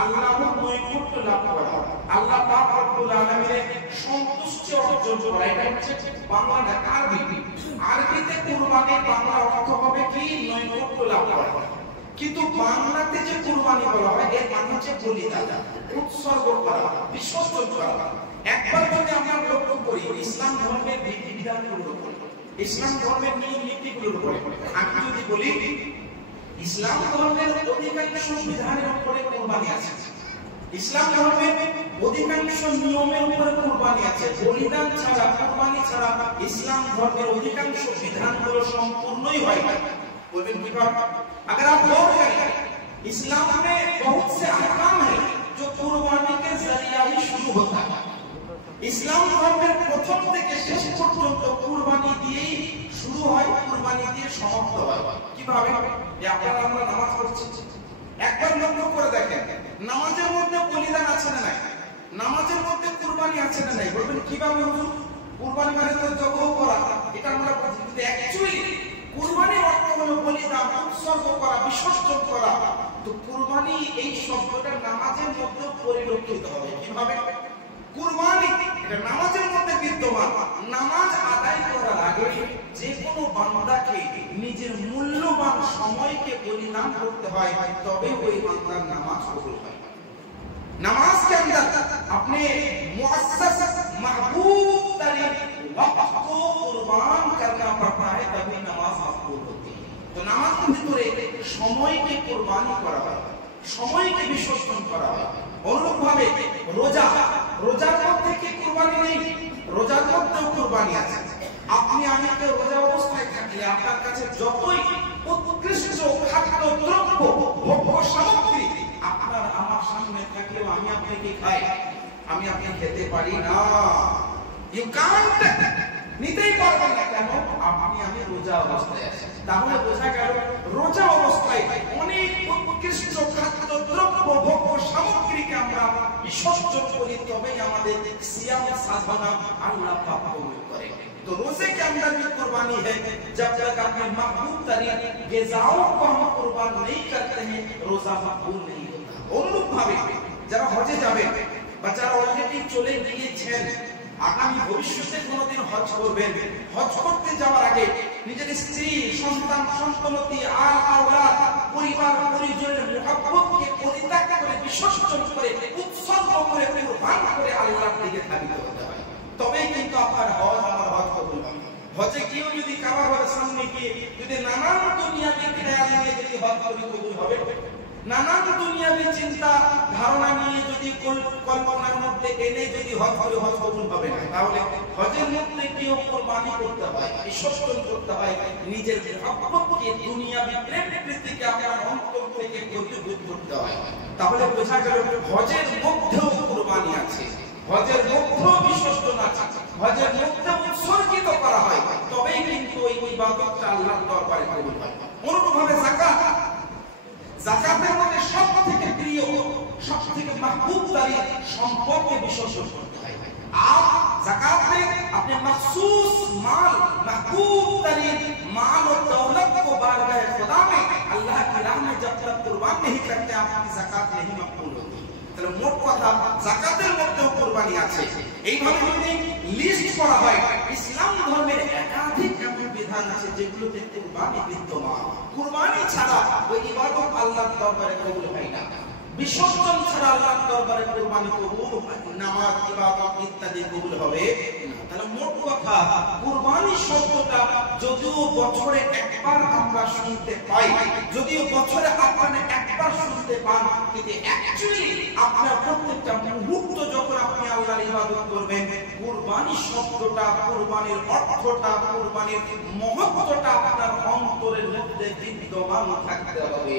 আল্লাহর নৈকট্য লাভ করা, আল্লাহ পাক রব্বুল আলামিনের সন্তুষ্টি অর্জন করা, এটা হচ্ছে বাংলা ঢাকা আরবি। আরবিতে কুরবানি বাংলা অর্থ হবে কি নৈকট্য লাভ করা, কিন্তু বাংলাতে যে কুরবানি বলা হয় এর মানে হচ্ছে বলিদান, উৎসর্গ করা, বিসর্জন করা। একবার যদি আমরা লক্ষ্য করি ইসলাম ধর্মের বিধিবিধানগুলো, ইসলাম ধর্মের নিয়ম নীতিগুলোর উপরে, আমি যদি বলি ইসলাম ধর্মের অধিকাংশ বিধানের উপরে কুরবানি আছে, ইসলাম ধর্মের অধিকাংশ নিয়মের উপরে কুরবানি আছে। বলিদান ছাড়া, কুরবানি ছাড়া ইসলাম ধর্মের অধিকাংশ বিধানগুলো সম্পূর্ণই হয় না। बोलते किभाবে? अगर आप गौर करें इस्लाम में बहुत से अहकाम है जो कुर्बानी के जरिया ही शुरू होता है। ইসলাম ধর্মের প্রথম থেকে শেষ পর্যন্ত কুরবানি দিয়েই শুরু হয়, কুরবানি দিয়ে সমাপ্ত হয়। কিভাবে? আপনারা আমরা নামাজ পড়ছি, একবার লক্ষ্য করে দেখেন নামাজের মধ্যে বলিদান আছে না নাই, নামাজের মধ্যে কুরবানি আছে না নাই। বলবেন কিভাবে হুজুর? কুরবানি মানে তো জবাহ করা, এটা আমরা বলছি, কিন্তু অ্যাকচুয়ালি কুরবানির অর্থ হলো বলিদান, উৎসর্গ করা, বিসর্জন করা। তো কুরবানি এই শব্দটা নামাজের মধ্যে পরিলক্ষিত হবে। কিভাবে? কুরবানি এটা নামাজের মধ্যে বিদ্যমান। নামাজ আদায় করার আগে যে কোনো বান্দাকে নিজের মূল্যবান সময়কে বলিদান করতে হয়, তবে ওই বান্দার নামাজ কবুল হয়। नमाज के अंदर अपने मुअस्सस महबूब तरीन वक्त को कुर्बान करना पड़ता है, तभी नमाज मकबूल होती है। तो नमाज के ভিতরে সময়কে কুরবানি করা হয়, সময়কে বিসর্জন করা হয়। অনুরূপভাবে রোজা, রোজার মধ্যে কি কুরবানি নেই? রোজার মধ্যেও কুরবানি আছে। আপনি আমি তো রোজা অবস্থায় থাকলে আপনার কাছে যতই উৎকৃষ্ট খাদ্য দ্রব্য, ভোগ্য সামগ্রী আপনার আমার সামনে থাকলেও আমি আপনাকে খাই, আমি আপনি খেতে পারি না। ইউ কান্ট, নিতেই পারবেন না। কেন? আপনি আমি রোজা অবস্থায় আছি। তাহলে বোঝা গেল রোজা অবস্থায় অনেক উৎকৃষ্ট খাদ্য দ্রব্য, ভোগ্য সামগ্রীকে আমরা বিসর্জন করি, তবেই আমাদের সিয়াম সাধনা আল্লাহ পাক কবুল করে। तो रोजे के अंदर भी कुर्बानी है। जब तक अपने महबूब तरीन ग़िज़ाओं को हम कुर्बान नहीं करते हैं, रोजा मकबूल नहीं होता। অনুরূপ ভাবে যারা হজে যাবে বা যারা অলরেডি চলে গিয়েছেন, আগামী ভবিষ্যতে কোনোদিন হজ করবেন, হজ করতে যাওয়ার আগে নিজের স্ত্রী, সন্তান, সন্ততি, আওলাদ, পরিবার পরিজনের মুহাব্বতকে পরিত্যাগ করে, বিসর্জন করে, উৎসর্গ করে, কুরবান করে আল্লাহর দিকে ধাবিত হতে হয়, তবেই কিন্তু আপনার হজ, আমার হজ কবুল হবে। হজে গিয়েও যদি কাবা ঘরের সামনে গিয়ে যদি নানান দুনিয়াবি খেয়াল নিয়ে যদি হজ করি, কবুল হবে? নানান দুনিয়াবি চিন্তা ধারণা নিয়ে যদি কল্পনার মধ্যে এনে যদি হজ করে, হজ কবুল হবে না। তাহলে হজের মধ্যে গিয়েও কুরবানি করতে হয়, বিসর্জন করতে হয়, নিজের মুহাব্বতকে, দুনিয়াবি প্রেম প্রীতিকে আপনার অন্তর থেকে গতিবোধ করতে হয়। তাহলে বোঝা গেল হজের মধ্যেও কুরবানি আছে, হজের মধ্যেও বিসর্জন আছে, হজের মধ্যে উৎসর্গিত করা হয়, তবেই কিন্তু ওই ইবাদতটা আল্লাহর দরবারে কবুল হয়। অনুরূপভাবে যাকাত, যাকাতের মধ্যে সবথেকে প্রিয়, সবথেকে মাহবুব তারিন সম্পদকে বিসর্জন করতে হয়। আর যাকাত में अपने मखसूस माल, महबूब तरीन माल और दौलत को बारगाह खुदा में अल्लाह की राह में जब तक कुर्बान नहीं करते, आपकी যাকাত नहीं मकबूल होती। তাহলে মোট কথা যাকাতের মধ্যেও কুরবানি আছে। এইভাবে যদি লিস্ট করা হয়, ইসলাম ধর্মের একাধিক বিধান আছে যেগুলোতে কুরবানি বিদ্যমান। কুরবানি ছাড়া ওই ইবাদত আল্লাহর দরবারে কবুল হয় না, বিসর্জন ছাড়া আল্লাহর দরবারে কুরবানি কবুল হয় না, নামাজ, ইবাদত ইত্যাদি কবুল হবে না। তাহলে মোট কথা কুরবানি শব্দটা যদিও বছরে একবার আমরা শুনতে পাই, যদিও বছরে আপনারা একবার শুনতে পান, কিন্তু অ্যাকচুয়ালি আপনার প্রত্যেকটা মুহূর্ত যখন আপনি আল্লাহর ইবাদত করবেন, কুরবানি শব্দটা, কুরবানির অর্থটা, কুরবানির মহত্বটা আপনার অন্তরের মধ্যে বিদ্যমান থাকতে হবে।